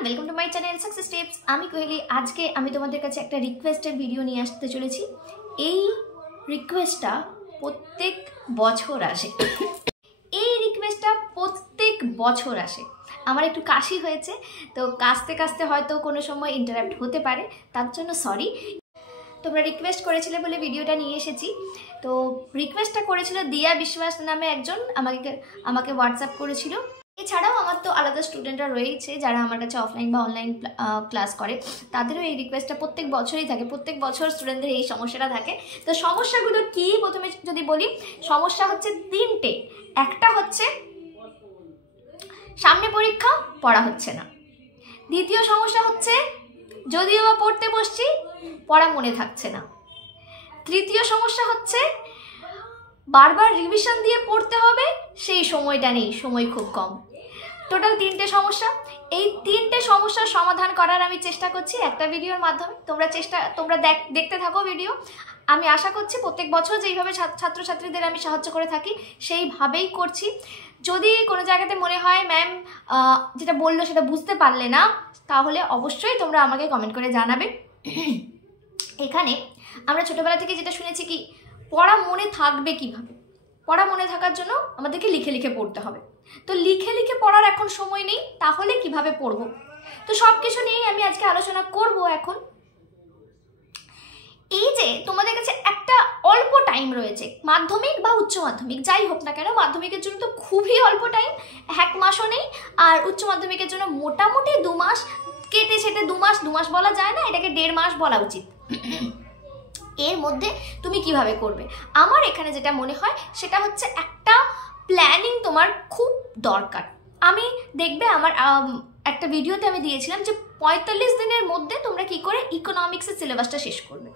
Everyone, welcome to my channel success tips. আমি কোহেলি আজকে আমি তোমাদের কাছে একটা রিকোয়েস্টের ভিডিও নিয়ে আসতে চলেছি। এই রিকোয়েস্টটা প্রত্যেক বছর আসে। আমার একটু কাশি হয়েছে, তো কাশতে কাশতে হয়তো কোনো সময় ইন্টারাপ্ট হতে পারে, তার জন্য সরি। তোমরা রিকোয়েস্ট করেছিলে বলে ভিডিওটা নিয়ে এসেছি। তো রিকোয়েস্টটা করেছিল দিয়া বিশ্বাস নামে একজন, আমাকে হোয়াটসঅ্যাপ করেছিল। এছাড়াও আমার তো আলাদা স্টুডেন্টরা রয়েছে যারা আমার কাছে অফলাইন বা অনলাইন ক্লাস করে, তাদেরও এই রিকোয়েস্টটা প্রত্যেক বছরই থাকে। প্রত্যেক বছর স্টুডেন্টদের এই সমস্যাটা থাকে। তো সমস্যাগুলো কি প্রথমে যদি বলি, সমস্যা হচ্ছে তিনটে। একটা হচ্ছে সামনে পরীক্ষা, পড়া হচ্ছে না। দ্বিতীয় সমস্যা হচ্ছে যদিও বা পড়তে বসছি, পড়া মনে থাকছে না। তৃতীয় সমস্যা হচ্ছে বারবার রিভিশন দিয়ে পড়তে হবে, সেই সময়টা নেই, সময় খুব কম। টোটাল তিনটে সমস্যা। এই তিনটে সমস্যার সমাধান করার আমি চেষ্টা করছি একটা ভিডিওর মাধ্যমে। তোমরা দেখতে থাকো ভিডিও। আমি আশা করছি প্রত্যেক বছর যেইভাবে ছাত্রছাত্রীদের আমি সাহায্য করে থাকি সেইভাবেই করছি। যদি কোনো জায়গাতে মনে হয় ম্যাম যেটা বললো সেটা বুঝতে পারলে না, তাহলে অবশ্যই তোমরা আমাকে কমেন্ট করে জানাবে। এখানে আমরা ছোটোবেলা থেকে যেটা শুনেছি কি, পড়া মনে থাকবে কিভাবে? পড়া মনে থাকার জন্য আমাদেরকে লিখে লিখে পড়তে হবে। তো লিখে লিখে পড়ার এখন সময় নেই, তাহলে কিভাবে পড়বো? তো সব কিছু নিয়েই আমি আজকে আলোচনা করব। এখন এই যে তোমাদের কাছে একটা অল্প টাইম রয়েছে, মাধ্যমিক বা উচ্চ মাধ্যমিক যাই হোক না কেন, মাধ্যমিকের জন্য তো খুবই অল্প টাইম, 1 মাসও নেই। আর উচ্চ মাধ্যমিকের জন্য মোটামুটি 2 মাস, কেটে সেটে 2 মাস বলা যায় না, এটাকে 1.5 মাস বলা উচিত। এর মধ্যে তুমি কিভাবে করবে? আমার এখানে যেটা মনে হয় সেটা হচ্ছে একটা প্ল্যানিং তোমার খুব দরকার। আমি দেখবে আমার একটা ভিডিওতে আমি দিয়েছিলাম যে 45 দিনের মধ্যে তোমরা কি করে ইকোনমিক্সের সিলেবাসটা শেষ করবে।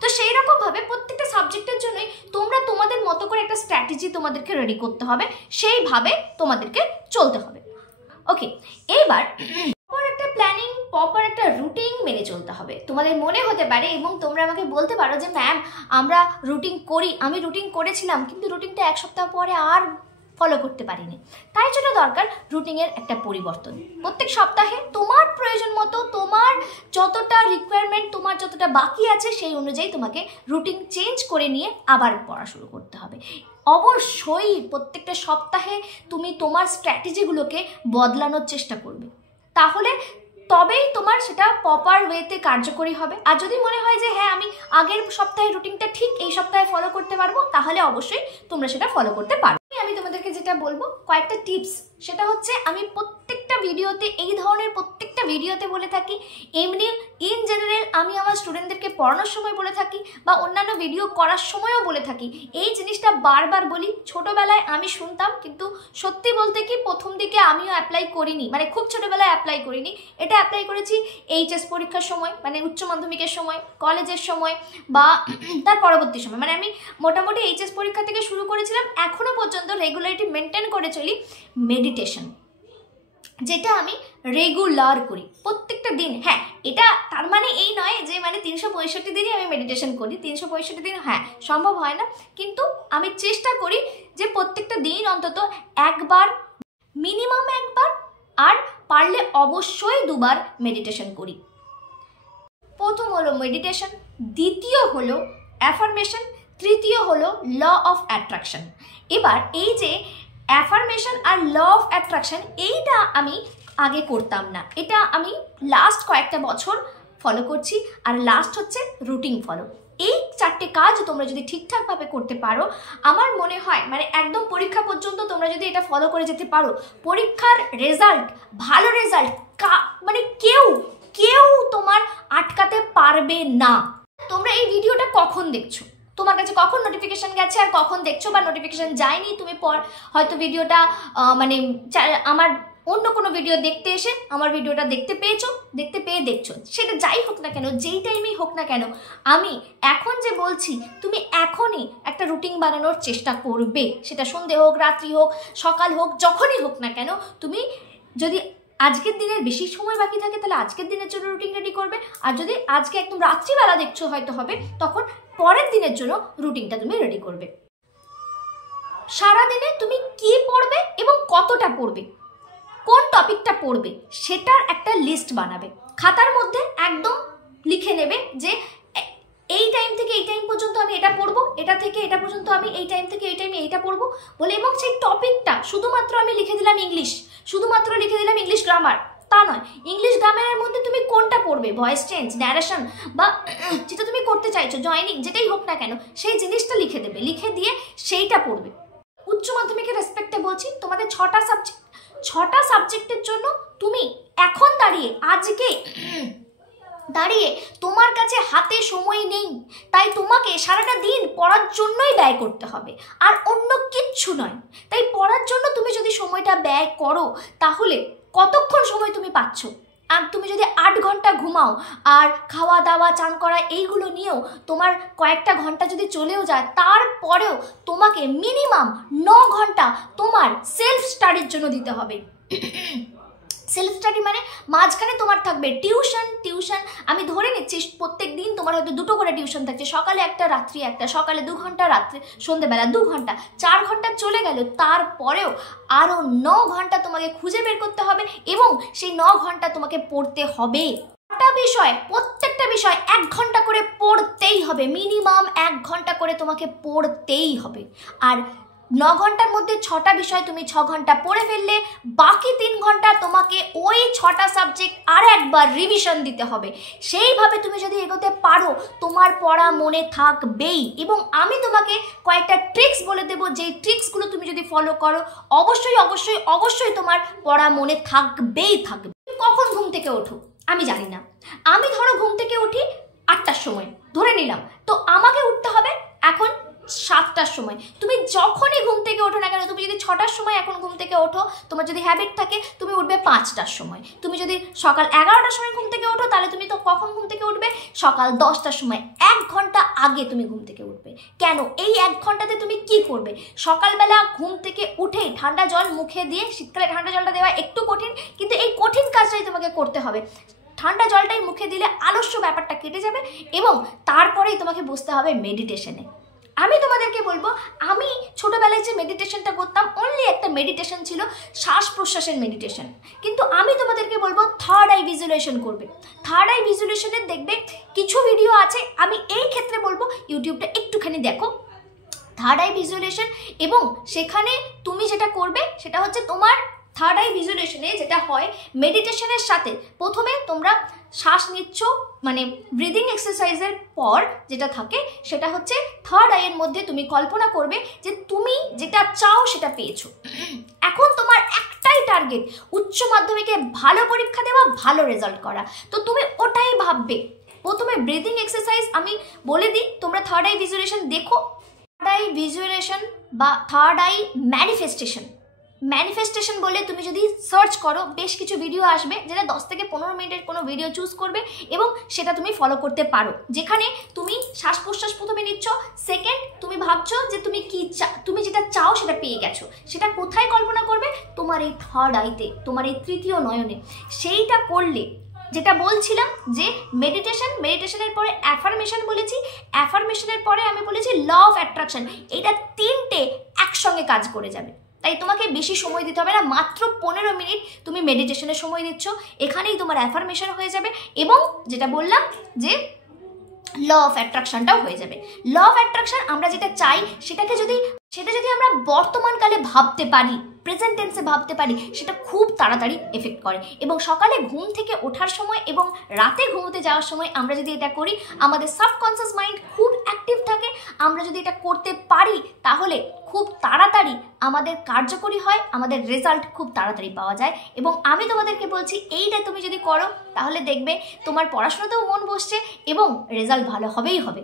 তো সেই রকমভাবে প্রত্যেকটা সাবজেক্টের জন্যই তোমরা তোমাদের মতো করে একটা স্ট্র্যাটেজি তোমাদেরকে রেডি করতে হবে, সেইভাবে তোমাদেরকে চলতে হবে। ওকে, এইবার একটা প্ল্যানিং, প্রপার একটা রুটিন মেনে চলতে হবে। তোমাদের মনে হতে পারে এবং তোমরা আমাকে বলতে পারো যে ম্যাম আমরা রুটিন করি, আমি রুটিন করেছিলাম কিন্তু রুটিনটা 1 সপ্তাহ পরে আর ফলো করতে পারিনি। তাই জন্য দরকার রুটিনের একটা পরিবর্তন। প্রত্যেক সপ্তাহে তোমার প্রয়োজন মতো, তোমার যতটা রিকোয়ারমেন্ট, তোমার যতটা বাকি আছে সেই অনুযায়ী তোমাকে রুটিন চেঞ্জ করে নিয়ে আবার পড়া শুরু করতে হবে। অবশ্যই প্রত্যেকটা সপ্তাহে তুমি তোমার স্ট্র্যাটেজিগুলোকে বদলানোর চেষ্টা করবে, তাহলে তবেই তোমার সেটা প্রপার ওয়েতে কার্যকরী হবে। আর যদি মনে হয় যে হ্যাঁ আমি আগের সপ্তাহের রুটিনটা ঠিক এই সপ্তাহে ফলো করতে পারবো, তাহলে অবশ্যই তোমরা সেটা ফলো করতে পারো। আমি তোমাদেরকে যেটা বলবো কয়েকটা টিপস, সেটা হচ্ছে আমি প্রত্যেকটা ভিডিওতে, এই ধরনের প্রত্যেকটা ভিডিওতে বলে থাকি, এমনি ইন জেনারেল আমি আমার স্টুডেন্টদেরকে পড়ানোর সময় বলে থাকি বা অন্যান্য ভিডিও করার সময়ও বলে থাকি। এই জিনিসটা বারবার বলি। ছোটোবেলায় আমি শুনতাম, কিন্তু সত্যি বলতে কি প্রথম দিকে আমিও অ্যাপ্লাই করিনি, মানে খুব ছোটোবেলায় অ্যাপ্লাই করিনি। এটা অ্যাপ্লাই করেছি এইচএস পরীক্ষার সময়, মানে উচ্চ মাধ্যমিকের সময়, কলেজের সময় বা তার পরবর্তী সময়। মানে আমি মোটামুটি এইচএস পরীক্ষা থেকে শুরু করেছিলাম, এখনও পর্যন্ত রেগুলারিটি মেনটেন করে চলি। মেডিটেশন, যেটা আমি রেগুলার করি প্রত্যেকটা দিন। হ্যাঁ, এটা তার মানে এই নয় যে মানে 365 দিনই আমি মেডিটেশন করি। 365 দিন হ্যাঁ সম্ভব হয় না, কিন্তু আমি চেষ্টা করি যে প্রত্যেকটা দিন অন্তত একবার, মিনিমাম একবার, আর পারলে অবশ্যই 2 বার মেডিটেশন করি। প্রথম হলো মেডিটেশন, দ্বিতীয় হলো অ্যাফার্মেশন, তৃতীয় হলো ল অফ অ্যাট্রাকশন। এবার এই যে অ্যাফার্মেশন আর ল অফ অ্যাট্রাকশন, এইটা আমি আগে করতাম না, এটা আমি লাস্ট কয়েকটা বছর ফলো করছি। আর লাস্ট হচ্ছে রুটিন ফলো। এই 4টে কাজ তোমরা যদি ঠিকঠাকভাবে করতে পারো, আমার মনে হয় মানে একদম পরীক্ষা পর্যন্ত তোমরা যদি এটা ফলো করে যেতে পারো, পরীক্ষার রেজাল্ট, ভালো রেজাল্ট মানে কেউ তোমার আটকাতে পারবে না। তোমরা এই ভিডিওটা কখন দেখছো, তোমার কাছে কখন নোটিফিকেশন গেছে আর কখন দেখছো, বা নোটিফিকেশন যায়নি, তুমি হয়তো ভিডিওটা মানে আমার অন্য কোনো ভিডিও দেখতে এসে আমার ভিডিওটা দেখতে পেয়ে দেখছো, সেটা যাই হোক না কেন, যেই টাইমেই হোক না কেন, আমি এখন যে বলছি তুমি এখনই একটা রুটিন বানানোর চেষ্টা করবে। সেটা সন্ধে হোক, রাত্রি হোক, সকাল হোক, যখনই হোক না কেন, তুমি যদি আজকের দিনের বেশি সময় বাকি থাকে তাহলে আজকের দিনের জন্য রুটিন রেডি করবে। আর যদি আজকে একদম রাত্রিবেলা দেখছো হয়তো হবে, তখন পরের দিনের জন্য রুটিনটা তুমি রেডি করবে। সারাদিনে তুমি কি পড়বে এবং কতটা পড়বে, কোন টপিকটা পড়বে সেটার একটা লিস্ট বানাবে, খাতার মধ্যে একদম লিখে নেবে যে এই টাইম থেকে এই টাইম পর্যন্ত আমি এটা পড়বো, এটা থেকে এটা পর্যন্ত আমি এই টাইম থেকে এই টাইমে এইটা পড়বো বলে। এবং সেই টপিকটা শুধুমাত্র আমি লিখে দিলাম ইংলিশ, শুধুমাত্র লিখে দিলাম ইংলিশ গ্রামার, তা নয়। ইংলিশ গ্রামারের মধ্যে তুমি কোনটা পড়বে, ভয়েস চেঞ্জ, ন্যারেশন বা যেটা তুমি করতে চাইছো, জয়নিং, যেটাই হোক না কেন, সেই জিনিসটা লিখে দেবে, লিখে দিয়ে সেইটা পড়বে। উচ্চ মাধ্যমিকের রেসপেক্টে বলছি, তোমাদের 6টা সাবজেক্টের জন্য তুমি এখন দাঁড়িয়ে, আজকে দাঁড়িয়ে তোমার কাছে হাতে সময় নেই, তাই তোমাকে সারাটা দিন পড়ার জন্যই ব্যয় করতে হবে, আর অন্য কিচ্ছু নয়। তাই পড়ার জন্য তুমি যদি সময়টা ব্যয় করো তাহলে কতক্ষণ সময় তুমি পাচ্ছ? আর তুমি যদি 8 ঘন্টা ঘুমাও আর খাওয়া দাওয়া, চান করা এইগুলো নিয়েও তোমার কয়েকটা ঘন্টা যদি চলেও যায়, তারপরেও তোমাকে মিনিমাম 9 ঘন্টা তোমার সেলফ স্টাডির জন্য দিতে হবে। সেলফ স্টাডি মানে মাঝখানে তোমার থাকবে টিউশন। আমি ধরে নিচ্ছি প্রত্যেক দিন তোমার হয়তো 2টো করে টিউশন থাকছে, সকালে একটা, রাত্রি একটা, সকালে 2 ঘন্টা, রাত্রে সন্ধ্যেবেলা 2 ঘন্টা, 4 ঘন্টা চলে গেল। তারপরেও আরও 9 ঘন্টা তোমাকে খুঁজে বের করতে হবে এবং সেই 9 ঘন্টা তোমাকে পড়তে হবে। প্রত্যেকটা বিষয় 1 ঘন্টা করে পড়তেই হবে, মিনিমাম 1 ঘন্টা করে তোমাকে পড়তেই হবে। আর 9 ঘন্টার মধ্যে 6টা বিষয় তুমি 6 ঘন্টা পড়ে ফেললে, বাকি 3 ঘন্টা তোমাকে ওই 6টা সাবজেক্ট আর একবার রিভিশন দিতে হবে। সেইভাবে তুমি যদি এগোতে পারো, তোমার পড়া মনে থাকবেই। এবং আমি তোমাকে কয়েকটা ট্রিক্স বলে দেবো, যেই ট্রিক্সগুলো তুমি যদি ফলো করো, অবশ্যই তোমার পড়া মনে থাকবেই থাকবে। কখন ঘুম থেকে ওঠো আমি জানি না, আমি ধরো ঘুম থেকে উঠি 8টার সময় ধরে নিলাম, তো আমাকে উঠতে হবে এখন 7টার সময়। তুমি যখনই ঘুম থেকে ওঠো না কেন, তুমি যদি 6টার সময় এখন ঘুম থেকে ওঠো, তোমার যদি হ্যাবিট থাকে, তুমি উঠবে 5টার সময়। তুমি যদি সকাল 11টার সময় ঘুম থেকে ওঠো, তাহলে তুমি তো কখন ঘুম থেকে উঠবে? সকাল 10টার সময়। 1 ঘন্টা আগে তুমি ঘুম থেকে উঠবে। কেন? এই 1 ঘন্টাতে তুমি কি করবে? সকালবেলা ঘুম থেকে উঠেই ঠান্ডা জল মুখে দিয়ে, শীতকালে ঠান্ডা জলটা দেওয়া একটু কঠিন, কিন্তু এই কঠিন কাজটাই তোমাকে করতে হবে। ঠান্ডা জলটাই মুখে দিলে আলস্য ব্যাপারটা কেটে যাবে এবং তারপরেই তোমাকে বসতে হবে মেডিটেশনে। আমি তোমাদেরকে বলবো, আমি ছোটবেলায় যে মেডিটেশনটা করতাম, অনলি একটা মেডিটেশন ছিল, শ্বাস প্রশ্বাসের মেডিটেশন। কিন্তু আমি তোমাদেরকে বলবো থার্ড আই ভিজুয়ালাইজেশন করবে। থার্ড আই ভিজুয়ালাইজেশনের দেখবে কিছু ভিডিও আছে, আমি এই ক্ষেত্রে বলবো ইউটিউবটা একটুখানি দেখো, থার্ড আই ভিজুয়ালাইজেশন। এবং সেখানে তুমি যেটা করবে সেটা হচ্ছে, তোমার থার্ড আই ভিজুয়ালাইজেশনে যেটা হয়, মেডিটেশনের সাথে প্রথমে তোমরা শ্বাস নিচ্ছ, মানে ব্রিদিং এক্সারসাইজের পর যেটা থাকে সেটা হচ্ছে থার্ড আইয়ের মধ্যে তুমি কল্পনা করবে যে তুমি যেটা চাও সেটা পেয়েছো। এখন তোমার একটাই টার্গেট, উচ্চ মাধ্যমিকে ভালো পরীক্ষা দেওয়া, ভালো রেজাল্ট করা। তো তুমি ওটাই ভাববে। প্রথমে ব্রিদিং এক্সারসাইজ আমি বলে দিই, তোমরা থার্ড আই ভিজুয়ালাইজেশন দেখো। থার্ড আই ভিজুয়ালাইজেশন বা থার্ড আই ম্যানিফেস্টেশন বলে তুমি যদি সার্চ করো, বেশ কিছু ভিডিও আসবে, যেটা 10 থেকে 15 মিনিটের কোনো ভিডিও চুজ করবে এবং সেটা তুমি ফলো করতে পারো। যেখানে তুমি শ্বাস প্রশ্বাস প্রথমে নিচ্ছ, সেকেন্ড তুমি ভাবছো যে তুমি কি তুমি যেটা চাও সেটা পেয়ে গেছো। সেটা কোথায় কল্পনা করবে? তোমার এই থার্ড আইতে, তোমার এই তৃতীয় নয়নে। সেইটা করলে, যেটা বলছিলাম যে মেডিটেশনের পরে অ্যাফার্মেশন বলেছি, অ্যাফার্মেশনের পরে আমি বলেছি ল অফ অ্যাট্রাকশন। এইটা 3টে একসঙ্গে কাজ করে যাবে। তাই তোমাকে বেশি সময় দিতে হবে না, মাত্র 15 মিনিট তুমি মেডিটেশনের সময় দিচ্ছ, এখানেই তোমার অ্যাফার্মেশন হয়ে যাবে এবং যেটা বললাম যে ল অফ অ্যাট্রাকশনটাও হয়ে যাবে। ল অফ অ্যাট্রাকশন আমরা যেটা চাই সেটা যদি আমরা বর্তমানকালে ভাবতে পারি, প্রেজেন্ট টেন্সে ভাবতে পারি, সেটা খুব তাড়াতাড়ি এফেক্ট করে। এবং সকালে ঘুম থেকে ওঠার সময় এবং রাতে ঘুমোতে যাওয়ার সময় আমরা যদি এটা করি, আমাদের সাবকনসিয়াস মাইন্ড খুব অ্যাক্টিভ থাকে। আমরা যদি এটা করতে পারি তাহলে খুব তাড়াতাড়ি আমাদের কার্যকরী হয়, আমাদের রেজাল্ট খুব তাড়াতাড়ি পাওয়া যায়। এবং আমি তোমাদেরকে বলছি, এইটা তুমি যদি করো তাহলে দেখবে তোমার পড়াশোনাতেও মন বসছে এবং রেজাল্ট ভালো হবেই হবে।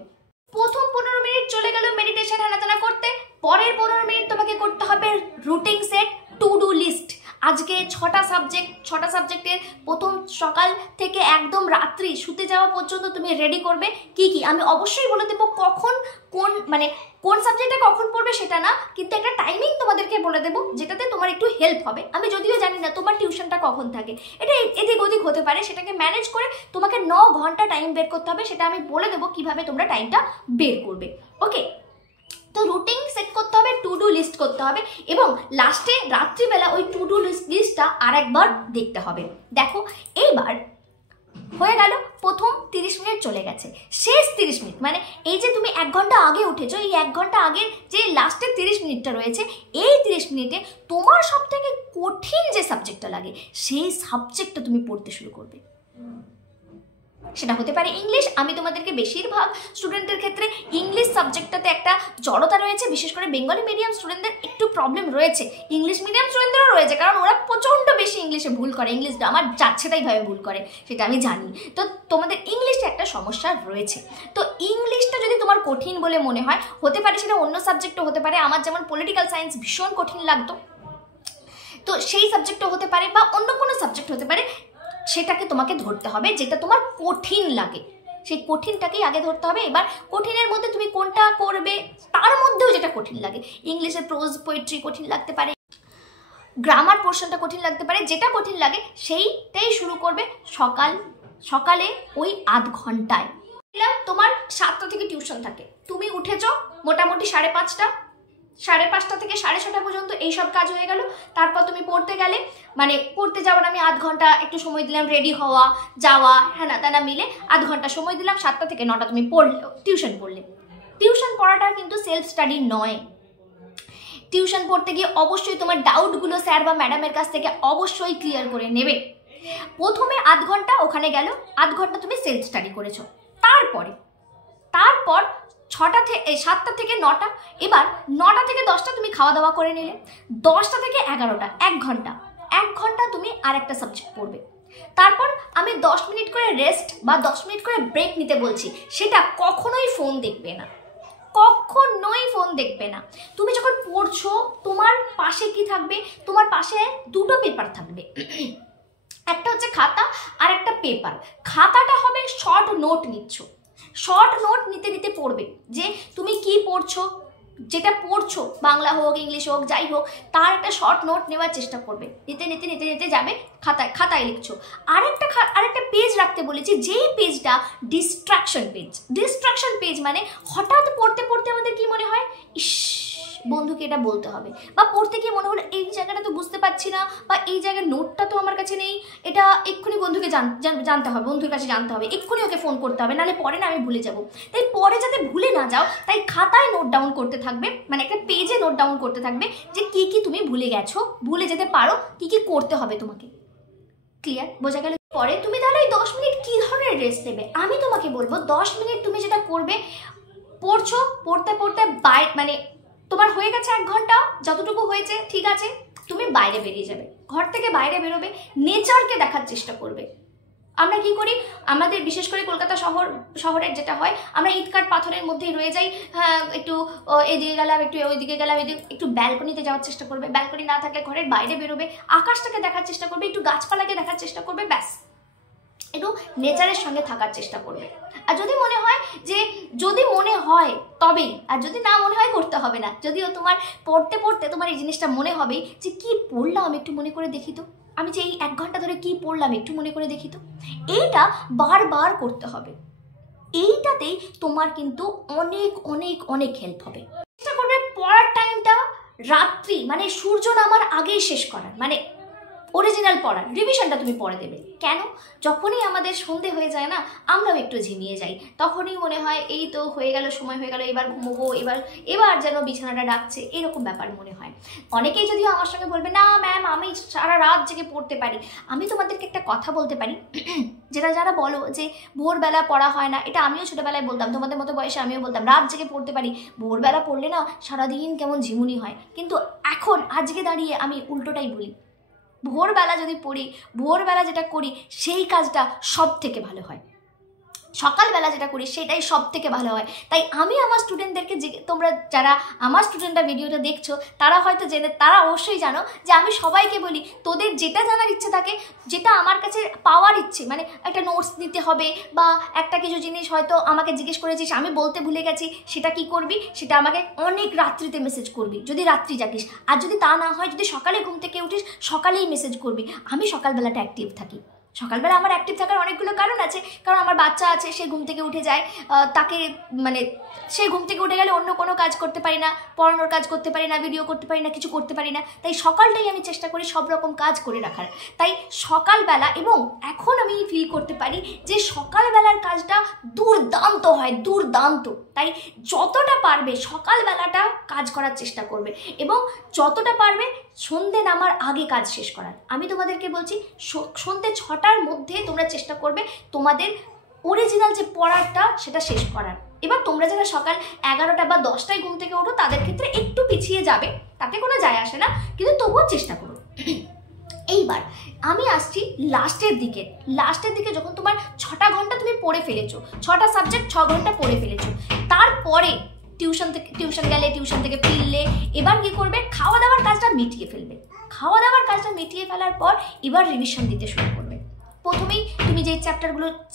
প্রথম 15 মিনিট চলে গেল মেডিটেশন হানাতানা করতে, পরের 15 মিনিট তোমাকে করতে হবে routine set, to do list. আজকে 6টা সাবজেক্টের প্রথম সকাল থেকে একদম রাত্রি শুতে যাওয়া পর্যন্ত তুমি রেডি করবে। কি আমি অবশ্যই বলে দেবো, কখন কোন সাবজেক্টে কখন পড়বে সেটা না, কিন্তু একটা টাইমিং তোমাদেরকে বলে দেবো, যেটাতে তোমার একটু হেল্প হবে। আমি যদিও জানি না তোমার টিউশনটা কখন থাকে, এটা এদিক ওদিক হতে পারে, সেটাকে ম্যানেজ করে তোমাকে 9 ঘন্টা টাইম বের করতে হবে। সেটা আমি বলে দেবো কিভাবে তোমরা টাইমটা বের করবে। ওকে, তো রুটিন সেট করতে হবে, টু ডু লিস্ট করতে হবে এবং লাস্টে রাত্রিবেলা ওই টু ডু লিস্টটা আরেকবার দেখতে হবে। দেখো এইবার হয়ে গেল, প্রথম 30 মিনিট চলে গেছে, শেষ 30 মিনিট মানে এই যে তুমি 1 ঘন্টা আগে উঠেছো, এই 1 ঘন্টা আগে যে লাস্টের 30 মিনিটটা রয়েছে, এই 30 মিনিটে তোমার সব থেকে কঠিন যে সাবজেক্টটা লাগে সেই সাবজেক্টটা তুমি পড়তে শুরু করবে। সেটা হতে পারে ইংলিশ। আমি তোমাদেরকে বেশিরভাগ স্টুডেন্টের ক্ষেত্রে ইংলিশ সাবজেক্টটাতে একটা জড়তা রয়েছে, বিশেষ করে বেঙ্গলি মিডিয়াম স্টুডেন্টদের একটু প্রবলেম রয়েছে, ইংলিশ মিডিয়াম স্টুডেন্টদেরও রয়েছে, কারণ ওরা প্রচণ্ড বেশি ইংলিশে ভুল করে, ইংলিশ আমার যাচ্ছে তাইভাবে ভুল করে, সেটা আমি জানি। তো তোমাদের ইংলিশটা একটা সমস্যা রয়েছে। তো ইংলিশটা যদি তোমার কঠিন বলে মনে হয়, হতে পারে সেটা অন্য সাবজেক্টও হতে পারে, আমার যেমন পলিটিক্যাল সায়েন্স ভীষণ কঠিন লাগতো, তো সেই সাবজেক্টও হতে পারে বা অন্য কোনো সাবজেক্ট হতে পারে, সেটাকে তোমাকে ধরতে হবে যেটা তোমার কঠিন লাগে, সেই কঠিনটাকেই আগে ধরতে হবে। এবার কঠিনের মধ্যে তুমি কোনটা করবে, তার মধ্যেও যেটা কঠিন লাগে, ইংলিশের প্রোজ পোয়েট্রি কঠিন লাগতে পারে, গ্রামার পোর্শনটা কঠিন লাগতে পারে, যেটা কঠিন লাগে সেইটাই শুরু করবে সকালে ওই আধ ঘন্টায়। তোমার 7টা থেকে টিউশন থাকে, তুমি উঠেছো মোটামুটি 5:30 থেকে 6:30 পর্যন্ত এইসব কাজ হয়ে গেল। তারপর তুমি পড়তে গেলে, মানে পড়তে যাওয়ার আমি আধ ঘন্টা একটু সময় দিলাম, রেডি হওয়া যাওয়া হ্যানা তানা মিলে আধ ঘন্টা সময় দিলাম, 7টা থেকে 9টা তুমি পড়লে, টিউশন পড়লে। টিউশন পড়াটা কিন্তু সেলফ স্টাডি নয়। টিউশন পড়তে গিয়ে অবশ্যই তোমার ডাউটগুলো স্যার বা ম্যাডামের কাছ থেকে অবশ্যই ক্লিয়ার করে নেবে। প্রথমে আধ ঘন্টা ওখানে গেল, আধ ঘন্টা তুমি সেলফ স্টাডি করেছো, তারপর 7টা থেকে 9টা, এবার 9টা থেকে 10টা তুমি খাওয়া দাওয়া করে নিলে, 10টা থেকে 11টা 1 ঘন্টা তুমি আরেকটা সাবজেক্ট পড়বে। তারপর আমি 10 মিনিট করে রেস্ট বা 10 মিনিট করে ব্রেক নিতে বলছি, সেটা কখনোই ফোন দেখবে না, কখনোই ফোন দেখবে না। তুমি যখন পড়ছো তোমার পাশে কি থাকবে, তোমার পাশে 2টো পেপার থাকবে, একটা হচ্ছে খাতা আর একটা পেপার। খাতাটা হবে শর্ট নোট নিচ্ছ, শর্ট নোট নিতে নিতে পড়বে যে তুমি কি পড়ছো, যেটা পড়ছো বাংলা হোক ইংলিশ হোক যাই হোক, তার একটা শর্ট নোট নেওয়ার চেষ্টা করবে, নিতে যাবে খাতায় লিখছো। আরেকটা পেজ রাখতে বলেছি, যেই পেজটা ডিস্ট্রাকশন পেজ মানে হঠাৎ পড়তে আমাদের কি মনে হয়, ইস বন্ধুকে এটা বলতে হবে, বা পড়তে গিয়ে মনে হলো এই জায়গাটা তো বুঝতে পারছি না, বা এই জায়গার নোটটা তো আমার কাছে নেই, এটা এক্ষুনি বন্ধুকে জানতে হবে, বন্ধুর কাছে জানতে হবে, এক্ষুনি ওকে ফোন করতে হবে, নাহলে পরে না আমি ভুলে যাব। তাই পরে যাতে ভুলে না যাও, তাই খাতায় নোট ডাউন করতে থাকবে, মানে একটা পেজে নোট ডাউন করতে থাকবে যে কি কি তুমি ভুলে গেছো, ভুলে যেতে পারো, কি কি করতে হবে তোমাকে। ক্লিয়ার? বোঝা গেল? পরে তুমি তাহলে এই 10 মিনিট কি ধরনের রেস্ট নেবে, আমি তোমাকে বলবো 10 মিনিট তুমি যেটা করবে, পড়ছো, পড়তে মানে তোমার হয়ে গেছে 1 ঘন্টা, যতটুকু হয়েছে ঠিক আছে, তুমি বাইরে বেরিয়ে যাবে, ঘর থেকে বাইরে বেরোবে, নেচারকে দেখার চেষ্টা করবে। আমরা কি করি, আমাদের বিশেষ করে কলকাতা শহরের যেটা হয়, আমরা ইটকাট পাথরের মধ্যেই রয়ে যাই, হ্যাঁ একটু এদিকে গেলাম, একটু ওইদিকে গেলাম, একটু ব্যালকনিতে যাওয়ার চেষ্টা করবে, ব্যালকনি না থাকলে ঘরের বাইরে বেরোবে, আকাশটাকে দেখার চেষ্টা করবে, একটু গাছপালাকে দেখার চেষ্টা করবে, ব্যাস একটু নেচারের সঙ্গে থাকার চেষ্টা করবে। আর যদি মনে হয় তবেই, আর যদি না মনে হয় করতে হবে না। যদিও তোমার পড়তে তোমার এই জিনিসটা মনে হবে যে কি পড়লাম একটু মনে করে দেখি তো, আমি যে এই 1 ঘন্টা ধরে কি পড়লাম একটু মনে করে দেখি তো, এইটা বারবার করতে হবে। এইটাতেই তোমার কিন্তু অনেক অনেক অনেক হেল্প হবে। চেষ্টা করবে পড়ার টাইমটা রাত্রি মানে সূর্য নামার আগেই শেষ করার, মানে অরিজিনাল পড়ার রিভিশনটা তুমি পড়ে দেবে। কেন? যখনই আমাদের সন্ধে হয়ে যায় না, আমরাও একটু ঝিমিয়ে যাই, তখনই মনে হয় এই তো হয়ে গেল, সময় হয়ে গেল, এবার ঘুমোবো, এবার যেন বিছানাটা ডাকছে, এরকম ব্যাপার মনে হয়। অনেকেই যদিও আমার সঙ্গে বলবে না ম্যাম আমি সারা রাত জেগে পড়তে পারি, আমি তোমাদেরকে একটা কথা বলতে পারি, যারা বলো যে ভোরবেলা পড়া হয় না, এটা আমিও ছোটোবেলায় বলতাম, তোমাদের মতো বয়সে আমিও বলতাম রাত জেগে পড়তে পারি, ভোরবেলা পড়লে না সারাদিন কেমন ঝিমুনি হয়। কিন্তু এখন আজকে দাঁড়িয়ে আমি উল্টোটাই বলি, ভোরবেলা যদি পড়ি, ভোরবেলা যেটা করি সেই কাজটা সব থেকে ভালো হয়, সকালবেলা যেটা করি সেটাই সব থেকে ভালো হয়। তাই আমি আমার স্টুডেন্টদেরকে, তোমরা যারা আমার স্টুডেন্টরা ভিডিওটা দেখছো তারা হয়তো তারা অবশ্যই জানো যে আমি সবাইকে বলি তোদের যেটা জানার ইচ্ছে থাকে, যেটা আমার কাছে পাওয়ার ইচ্ছে, মানে একটা নোটস নিতে হবে বা একটা কিছু জিনিস হয়তো আমাকে জিজ্ঞেস করেছিস আমি বলতে ভুলে গেছি, সেটা কি করবি, সেটা আমাকে অনেক রাত্রিতে মেসেজ করবি, যদি রাত্রি জাগিস, আর যদি তা না হয় যদি সকালে ঘুম থেকে উঠিস সকালেই মেসেজ করবি, আমি সকালবেলাটা অ্যাক্টিভ থাকি, সকালবেলা আমার অ্যাক্টিভ থাকার অনেকগুলো কারণ আছে, কারণ আমার বাচ্চা আছে, সে ঘুম থেকে উঠে যায়, তাকে মানে সে ঘুম থেকে উঠে গেলে অন্য কোনো কাজ করতে পারি না, পড়ানোর কাজ করতে পারি না, ভিডিও করতে পারি না, কিছু করতে পারি না। তাই সকালটাই আমি চেষ্টা করি সব রকম কাজ করে রাখার। তাই সকালবেলা, এবং এখন আমি ফিল করতে পারি যে সকালবেলার কাজটা দুর্দান্ত হয়, দুর্দান্ত। তাই যতটা পারবে সকালবেলাটা কাজ করার চেষ্টা করবে, এবং যতটা পারবে সন্ধে নামার আগে কাজ শেষ করার। আমি তোমাদেরকে বলছি সন্ধে 6টার মধ্যে তোমরা চেষ্টা করবে তোমাদের অরিজিনাল যে পড়াটা সেটা শেষ করার। এবার তোমরা যারা সকাল 11টা বা 10টায় ঘুম থেকে ওঠো তাদের ক্ষেত্রে একটু পিছিয়ে যাবে, তাতে কোনো যায় আসে না, কিন্তু তবুও চেষ্টা করো। এইবার আমি আসছি লাস্টের দিকে যখন তোমার 6টা ঘন্টা তুমি পড়ে ফেলেছো, 6টা সাবজেক্ট 6 ঘন্টা পড়ে ফেলেছো, তারপরে টিউশন গেলে, টিউশন থেকে ফিরলে, এবার কি করবে, খাওয়া দাওয়ার কাজটা মিটিয়ে ফেলবে। খাওয়া দাওয়ার কাজটা মিটিয়ে ফেলার পর এবার রিভিশন দিতে শুরু করবে। প্রথমেই তুমি যেই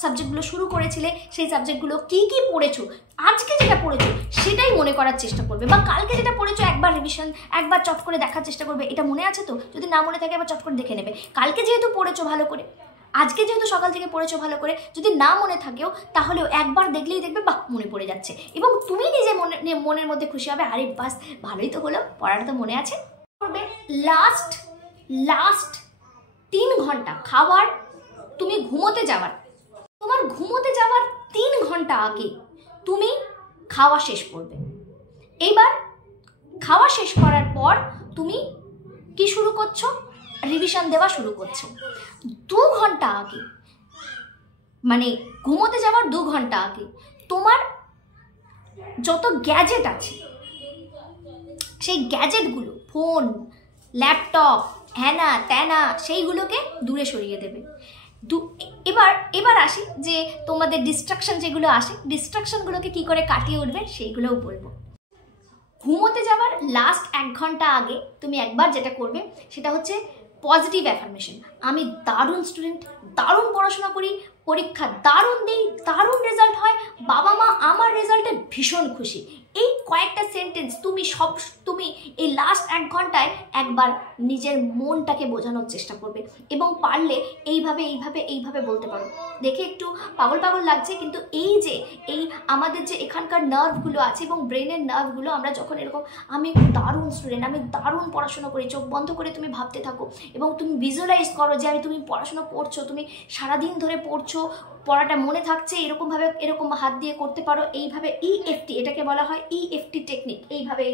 সাবজেক্টগুলো শুরু করেছিলে সেই সাবজেক্টগুলো কি কি পড়েছো, আজকে যেটা পড়েছো সেটাই মনে করার চেষ্টা করবে, বা কালকে যেটা পড়েছো একবার রিভিশন, একবার চট করে দেখার চেষ্টা করবে, এটা মনে আছে তো, যদি না মনে থাকে একবার চট করে দেখে নেবে। কালকে যেহেতু পড়েছো ভালো করে, আজকে যেহেতু সকাল থেকে পড়েছো ভালো করে, যদি না মনে থাকেও তাহলেও একবার দেখলেই দেখবে বাহ মনে পড়ে যাচ্ছে, এবং তুমি নিজে মনের মধ্যে খুশি হবে, আরে বাস ভালোই তো হলো, পড়াটা তো মনে আছে। করবে লাস্ট 3 ঘন্টা খাওয়ার, তুমি তোমার ঘুমোতে যাওয়ার 3 ঘন্টা আগে তুমি খাওয়া শেষ করবে। এইবার খাওয়া শেষ করার পর তুমি কি শুরু করছো, রিভিশন দেওয়া শুরু করছো। 2 ঘন্টা আগে, মানে ঘুমোতে যাওয়ার 2 ঘন্টা আগে তোমার যত গ্যাজেট আছে সেই গ্যাজেটগুলো, ফোন, ল্যাপটপ, হ্যানা ত্যানা, সেইগুলোকে দূরে সরিয়ে দেবে। এবার আসি যে তোমাদের ডিস্ট্রাকশন যেগুলো আসে, ডিস্ট্রাকশনগুলোকে কি করে কাটিয়ে উঠবে সেইগুলোও বলবো। ঘুমোতে যাওয়ার লাস্ট 1 ঘন্টা আগে তুমি একবার যেটা করবে সেটা হচ্ছে পজিটিভ অ্যাফার্মেশন। আমি দারুণ স্টুডেন্ট, দারুণ পড়াশোনা করি, পরীক্ষা দারুণ দিই, দারুণ রেজাল্ট হয়, বাবা মা আমার রেজাল্টে ভীষণ খুশি। এই কয়েকটা সেন্টেন্স তুমি এই লাস্ট 1 ঘন্টায় একবার নিজের মনটাকে বোঝানোর চেষ্টা করবে, এবং পারলে এইভাবে বলতে পারো। দেখে একটু পাগল লাগছে, কিন্তু এই আমাদের যে এখানকার নার্ভগুলো আছে এবং ব্রেনের নার্ভগুলো, আমরা যখন এরকম, আমি দারুণ স্টুডেন্ট, আমি দারুণ পড়াশোনা করি, চোখ বন্ধ করে তুমি ভাবতে থাকো এবং তুমি ভিজুয়ালাইজ করো যে তুমি পড়াশোনা করছো, তুমি সারাদিন ধরে পড়ছো, পড়াটা মনে থাকছে, এরকম হাত দিয়ে করতে পারো, এইভাবে EFT, এটাকে বলা হয় EFT টেকনিক। এইভাবে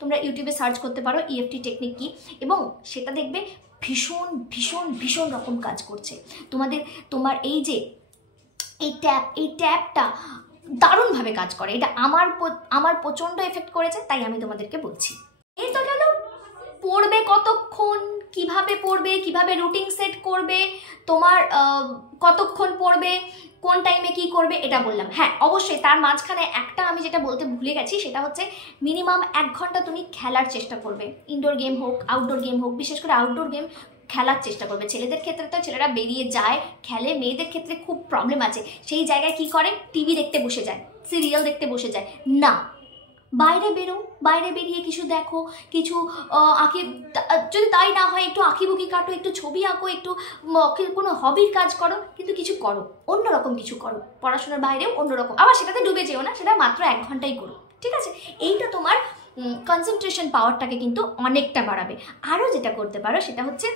তোমরা ইউটিউবে সার্চ করতে পারো EFT টেকনিক কি, এবং সেটা দেখবে ভীষণ রকম কাজ করছে। তোমার এই ট্যাপটা দারুণভাবে কাজ করে, এটা আমার প্রচণ্ড এফেক্ট করেছে, তাই আমি তোমাদেরকে বলছি। এই তো গেল পড়বে কতক্ষণ, কিভাবে রুটিন সেট করবে, তোমার কতক্ষণ পড়বে, কোন টাইমে কি করবে, এটা বললাম। হ্যাঁ অবশ্যই তার মাঝখানে একটা আমি যেটা বলতে ভুলে গেছি, সেটা হচ্ছে মিনিমাম 1 ঘন্টা তুমি খেলার চেষ্টা করবে, ইনডোর গেম হোক আউটডোর গেম হোক, বিশেষ করে আউটডোর গেম খেলার চেষ্টা করবে। ছেলেদের ক্ষেত্রে তো ছেলেরা বেরিয়ে যায় খেলে, মেয়েদের ক্ষেত্রে খুব প্রবলেম আছে, সেই জায়গায় কি করে, টিভি দেখতে বসে যায়, সিরিয়াল দেখতে বসে যায় না, বাইরে বেরিয়ে কিছু দেখো, কিছু আঁকি, যদি তাই না হয় একটু আঁকিবুকি কাটো, একটু ছবি আঁকো, একটু কোনো হবির কাজ করো, কিন্তু কিছু করো, অন্যরকম কিছু করো, পড়াশোনার বাইরেও অন্যরকম। আবার সেটাতে ডুবে যেও না, সেটা মাত্র 1 ঘন্টাই করো, ঠিক আছে? এইটা তোমার কনসেন্ট্রেশন পাওয়ারটাকে কিন্তু অনেকটা বাড়াবে। আরও যেটা করতে পারো সেটা হচ্ছে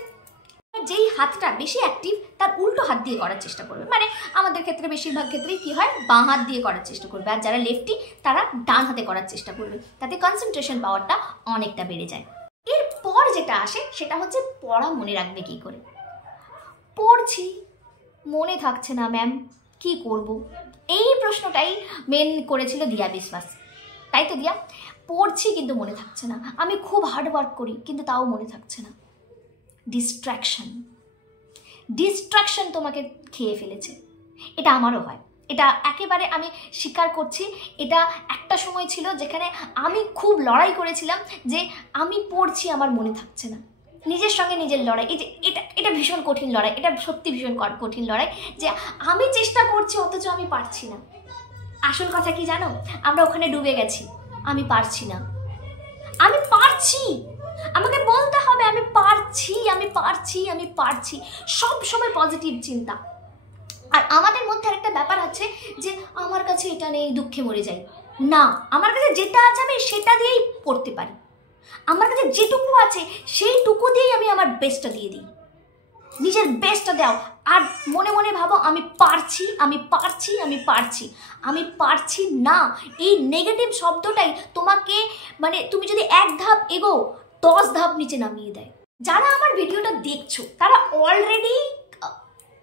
যেই হাতটা বেশি অ্যাক্টিভ তার উল্টো হাত দিয়ে করার চেষ্টা করবে, মানে আমাদের ক্ষেত্রে বেশিরভাগ ক্ষেত্রেই কি হয়, বাঁ হাত দিয়ে করার চেষ্টা করবে, আর যারা লেফটি তারা ডান হাতে করার চেষ্টা করবে, তাতে কনসেন্ট্রেশন পাওয়ারটা অনেকটা বেড়ে যায়। এরপর যেটা আসে সেটা হচ্ছে পড়া মনে রাখবে কি করে। পড়ছি মনে থাকছে না ম্যাম, কি করব? এই প্রশ্নটাই মেন করেছিল দিয়া বিশ্বাস, তাই তো দিয়া? পড়ছি কিন্তু মনে থাকছে না, আমি খুব হার্ড ওয়ার্ক করি কিন্তু তাও মনে থাকছে না। ডিস্ট্রাকশন তোমাকে খেয়ে ফেলেছে, এটা আমারও হয়, এটা একেবারে আমি স্বীকার করছি। এটা একটা সময় ছিল যেখানে আমি খুব লড়াই করেছিলাম যে আমি পড়ছি আমার মনে থাকছে না, নিজের সঙ্গে নিজের লড়াই। এই যে এটা ভীষণ কঠিন লড়াই, এটা সত্যি ভীষণ কঠিন লড়াই, যে আমি চেষ্টা করছি অথচ আমি পারছি না। আসল কথা কি জানো, আমরা ওখানে ডুবে গেছি, আমি পারছি না, আমি পারছি, আমাকে বলতে হবে আমি পারছি, আমি পারছি, আমি পারছি, সব সময় পজিটিভ চিন্তা। আর আমাদের মধ্যে আরেকটা ব্যাপার আছে যে আমার কাছে এটা নেই, দুঃখে মরে যাই। না, আমার কাছে যেটা আছে আমি সেটা দিয়েই পড়তে পারি। আমার কাছে যেটুকু আছে সেইটুকু দিয়েই আমি আমার বেস্টটা দিয়ে দিই। নিজের বেস্টটা দাও আর মনে মনে ভাবো আমি পারছি, আমি পারছি, আমি পারছি। আমি পারছি না, এই নেগেটিভ শব্দটাই তোমাকে মানে তুমি যদি 1 ধাপ এগো 10 ধাপ নিচে নামিয়ে দেয়। যারা আমার ভিডিওটা দেখছো তারা অলরেডি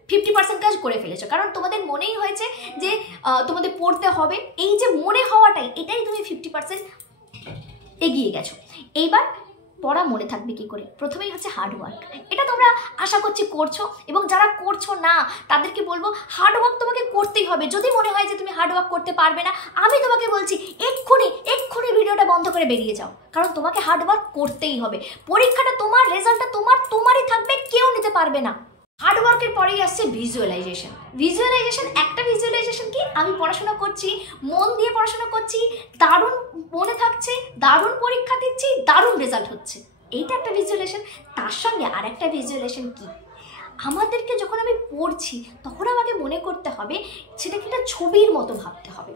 50% কাজ করে ফেলেছো, কারণ তোমাদের মনেই হয়েছে যে তোমাদের পড়তে হবে। এই যে মনে হওয়াটাই, এটাই তুমি 50% এগিয়ে গেছো। এইবার পড়া মনে থাকবে কি করে? প্রথমেই হচ্ছে হার্ডওয়ার্ক। এটা তোমরা আশা করছি করছো, এবং যারা করছো না তাদেরকে বলবো হার্ডওয়ার্ক তোমাকে করতেই হবে। যদি মনে হয় যে তুমি হার্ডওয়ার্ক করতে পারবে না, আমি তোমাকে বলছি এক্ষুনি ভিডিওটা বন্ধ করে বেরিয়ে যাও, কারণ তোমাকে হার্ডওয়ার্ক করতেই হবে। পরীক্ষাটা তোমার, রেজাল্টটা তোমারই থাকবে, কেউ নিতে পারবে না। হার্ডওয়ার্কের পরেই আসছে ভিজুয়ালাইজেশন। একটা ভিজুয়ালাইজেশন কি, আমি পড়াশোনা করছি, মন দিয়ে পড়াশোনা করছি, দারুণ মনে থাকছে, দারুণ পরীক্ষা দিচ্ছি, দারুণ রেজাল্ট হচ্ছে, এইটা একটা ভিজুয়ালাইজেশন। তার সঙ্গে আর একটা ভিজুয়ালাইজেশন কি, আমাদেরকে যখন আমি পড়ছি তখন আমাকে মনে করতে হবে সেটাকে একটা ছবির মতো ভাবতে হবে।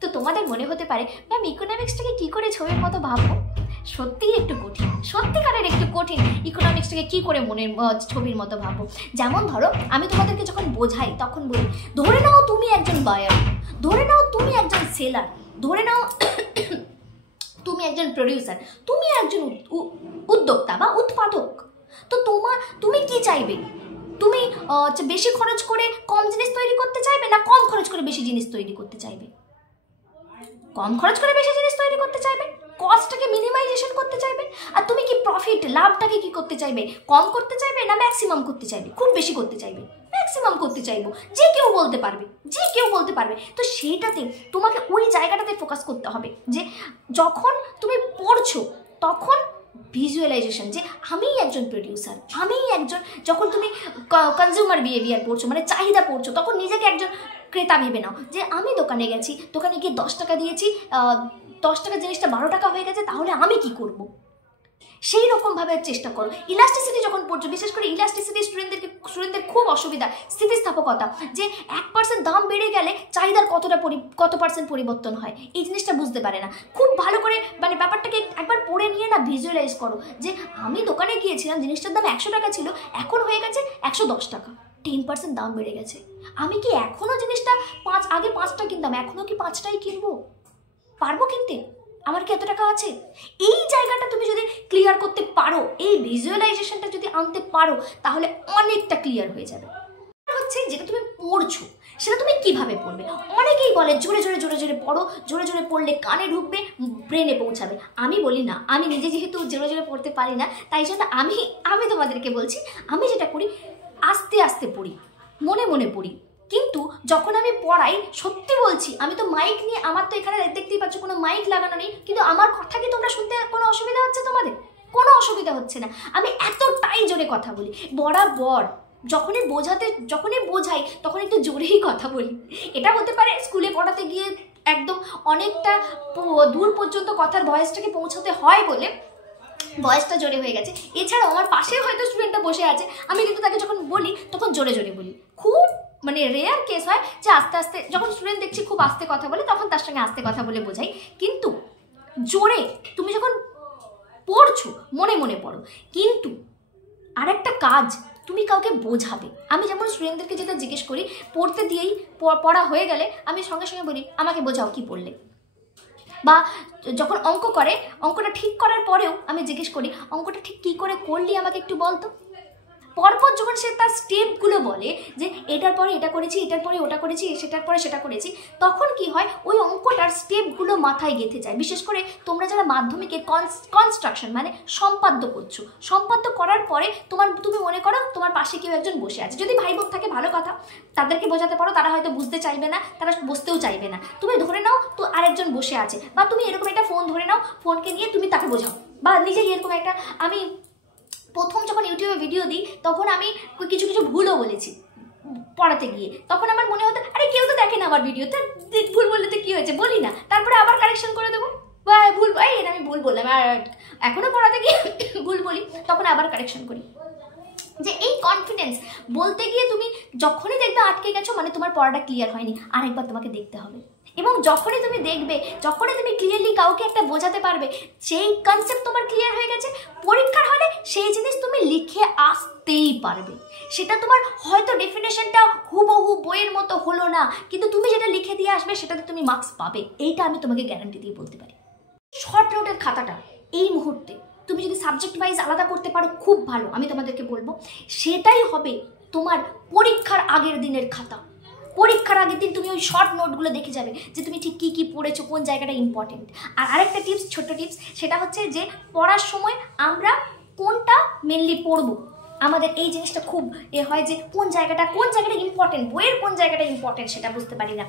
তো তোমাদের মনে হতে পারে ম্যাম ইকোনমিক্সটাকে কী করে ছবির মতো ভাববো? সত্যিই একটু কঠিন, সত্যিকারের একটু কঠিন। ইকোনমিক্সটাকে কী করে ছবির মতো ভাববো? যেমন ধরো আমি তোমাদেরকে যখন বোঝাই তখন বলি ধরে নাও তুমি একজন বায়ার, ধরে নাও তুমি একজন সেলার, ধরে নাও তুমি একজন প্রডিউসার, তুমি একজন উদ্যোক্তা বা উৎপাদক। তো তুমি কি চাইবে? তুমি বেশি খরচ করে কম জিনিস তৈরি করতে চাইবে, না কম খরচ করে বেশি জিনিস তৈরি করতে চাইবে? কম খরচ করে বেশি জিনিস তৈরি করতে চাইবে, কস্টটাকে মিনিমাইজেশন করতে চাইবে। আর তুমি কি প্রফিট, লাভটাকে কি করতে চাইবে? কম করতে চাইবে না ম্যাক্সিমাম করতে চাইবে? খুব বেশি করতে চাইবে, ম্যাক্সিমাম করতে চাইবো, যে কেউ বলতে পারবে। তো সেইটাতে তোমাকে ওই জায়গাটাতে ফোকাস করতে হবে যে যখন তুমি পড়ছো তখন ভিজুয়ালাইজেশন, যে আমিই একজন প্রডিউসার, যখন তুমি কনজিউমার বিহেভিয়ার পড়ছো মানে চাহিদা পড়ছো, তখন নিজেকে একজন ক্রেতা ভেবে নাও যে আমি দোকানে গেছি, দোকানে গিয়ে 10 টাকা দিয়েছি, 10 টাকা জিনিসটা 12 টাকা হয়ে গেছে, তাহলে আমি কি করব? সেই রকমভাবে চেষ্টা করো। ইলাস্টিসিটি যখন পড়ছো, বিশেষ করে ইলাস্টিসিটি স্টুডেন্টদের খুব অসুবিধা, স্থিতিস্থাপকতা, যে 1% দাম বেড়ে গেলে চাহিদার কত পার্সেন্ট পরিবর্তন হয়, এই জিনিসটা বুঝতে পারে না। খুব ভালো করে মানে ব্যাপারটাকে একবার পড়ে নিয়ে না ভিজুয়ালাইজ করো যে আমি দোকানে গিয়েছিলাম, জিনিসটার দাম 100 টাকা ছিল, এখন হয়ে গেছে 110 টাকা, 10% দাম বেড়ে গেছে। আমি কি এখনও জিনিসটা আগে 5টা কিনতাম, এখনও কি 5টাই কিনবো? পারবো কিনতে? আমার কি এত টাকা আছে? এই জায়গাটা তুমি যদি ক্লিয়ার করতে পারো, এই ভিজুয়ালাইজেশনটা যদি আনতে পারো, তাহলে অনেকটা ক্লিয়ার হয়ে যাবে। হচ্ছে যেটা তুমি পড়ছো সেটা তুমি কিভাবে পড়বে? অনেকেই বলে জোরে পড়ো, জোরে পড়লে কানে ঢুকবে, ব্রেনে পৌঁছাবে। আমি বলি না, আমি নিজে যেহেতু জোরে পড়তে পারি না, তাই জন্য আমি তোমাদেরকে বলছি আমি যেটা করি আস্তে আস্তে পড়ি, মনে পড়ি। কিন্তু যখন আমি পড়াই, সত্যি বলছি, আমি তো মাইক নিয়ে, আমার তো এখানে দেখতেই পাচ্ছ কোনো মাইক লাগানো নেই, কিন্তু আমার কথা কি তোমরা শুনতে কোনো অসুবিধা হচ্ছে? তোমাদের কোনো অসুবিধা হচ্ছে না। আমি এতটাই জোরে কথা বলি, বরাবর যখনই বোঝাই তখন একটু জোরেই কথা বলি। এটা হতে পারে স্কুলে পড়াতে গিয়ে একদম অনেকটা দূর পর্যন্ত কথার ভয়েসটাকে পৌঁছাতে হয় বলে ভয়েসটা জোরে হয়ে গেছে। এছাড়াও আমার পাশে হয়তো স্টুডেন্টটা বসে আছে, আমি কিন্তু তাকে যখন বলি তখন জোরে বলি। খুব মানে রেয়ার কেস হয় যে আস্তে আস্তে, যখন স্টুডেন্ট দেখছি খুব আস্তে কথা বলে তখন তার সঙ্গে আস্তে কথা বলে বোঝাই। কিন্তু জোরে তুমি যখন পড়ছো মনে পড়ো। কিন্তু আরেকটা কাজ, তুমি কাউকে বোঝাবে। আমি যেমন স্টুডেন্টদেরকে যেটা জিজ্ঞেস করি, পড়তে দিয়েই পড়া হয়ে গেলে আমি সঙ্গে সঙ্গে বলি আমাকে বোঝাও কি পড়লে। বা যখন অঙ্ক করে, অঙ্কটা ঠিক করার পরেও আমি জিজ্ঞেস করি অঙ্কটা ঠিক কী করে করলি আমাকে একটু বলতো। পরপর যখন সে তার স্টেপগুলো বলে যে এটার পরে এটা করেছি, এটার পরে ওটা করেছি, সেটার পরে সেটা করেছি, তখন কি হয় ওই অঙ্কটার স্টেপগুলো মাথায় গেঁথে যায়। বিশেষ করে তোমরা যারা মাধ্যমিকে কনস্ট্রাকশন মানে সম্পাদ্য করছো, সম্পাদ্য করার পরে তুমি মনে করো তোমার পাশে কেউ একজন বসে আছে, যদি ভাই বোন থাকে ভালো কথা, তাদেরকে বোঝাতে পারো, তারা হয়তো বুঝতে চাইবে না, তারা বসতেও চাইবে না। তুমি ধরে নাও তো আরেকজন বসে আছে, বা তুমি এরকম একটা ফোন ধরে নাও, ফোনকে নিয়ে তুমি তাকে বোঝাও, বা নিজেই এরকম একটা, আমি প্রথম যখন ইউটিউবে ভিডিও দিই তখন আমি কিছু ভুলও বলেছি পড়াতে গিয়ে, তখন আমার মনে হতো আরে কেউ তো দেখে না আমার ভিডিওতে, ভুল বললে তো কী হয়েছে, বলি না, তারপরে আবার কারেকশন করে দেবো। বা ভুল, এটা আমি ভুল বললাম, আর এখনো পড়াতে গিয়ে ভুল বলি, তখন আবার কারেকশন করি। যে এই কনফিডেন্স বলতে গিয়ে তুমি যখনই দেখবে আটকে গেছো, মানে তোমার পড়াটা ক্লিয়ার হয়নি, আরেকবার তোমাকে দেখতে হবে। এবং যখনই তুমি দেখবে, যখনই তুমি ক্লিয়ারলি কাউকে একটা বোঝাতে পারবে, সেই কনসেপ্ট তোমার ক্লিয়ার হয়ে গেছে, পরীক্ষার হলে সেই জিনিস তুমি লিখে আসতেই পারবে। সেটা তোমার হয়তো ডেফিনেশনটা হুবহু বইয়ের মতো হলো না, কিন্তু তুমি যেটা লিখে দিয়ে আসবে সেটাতে তুমি মার্কস পাবে, এইটা আমি তোমাকে গ্যারান্টি দিয়ে বলতে পারি। শর্ট নোটের খাতাটা এই মুহূর্তে তুমি যদি সাবজেক্ট ওয়াইজ আলাদা করতে পারো খুব ভালো, আমি তোমাদেরকে বলবো সেটাই হবে তোমার পরীক্ষার আগের দিনের খাতা। পরীক্ষার আগের দিন তুমি ওই শর্ট নোটগুলো দেখে যাবে যে তুমি ঠিক কী কী পড়েছো, কোন জায়গাটা ইম্পর্টেন্ট। আর আরেকটা টিপস, ছোট্ট টিপস, সেটা হচ্ছে যে পড়ার সময় আমরা কোনটা মেনলি পড়বো, আমাদের এই জিনিসটা খুব হয় যে কোন জায়গাটা ইম্পর্টেন্ট, বইয়ের কোন জায়গাটা ইম্পর্টেন্ট সেটা বুঝতে পারি না।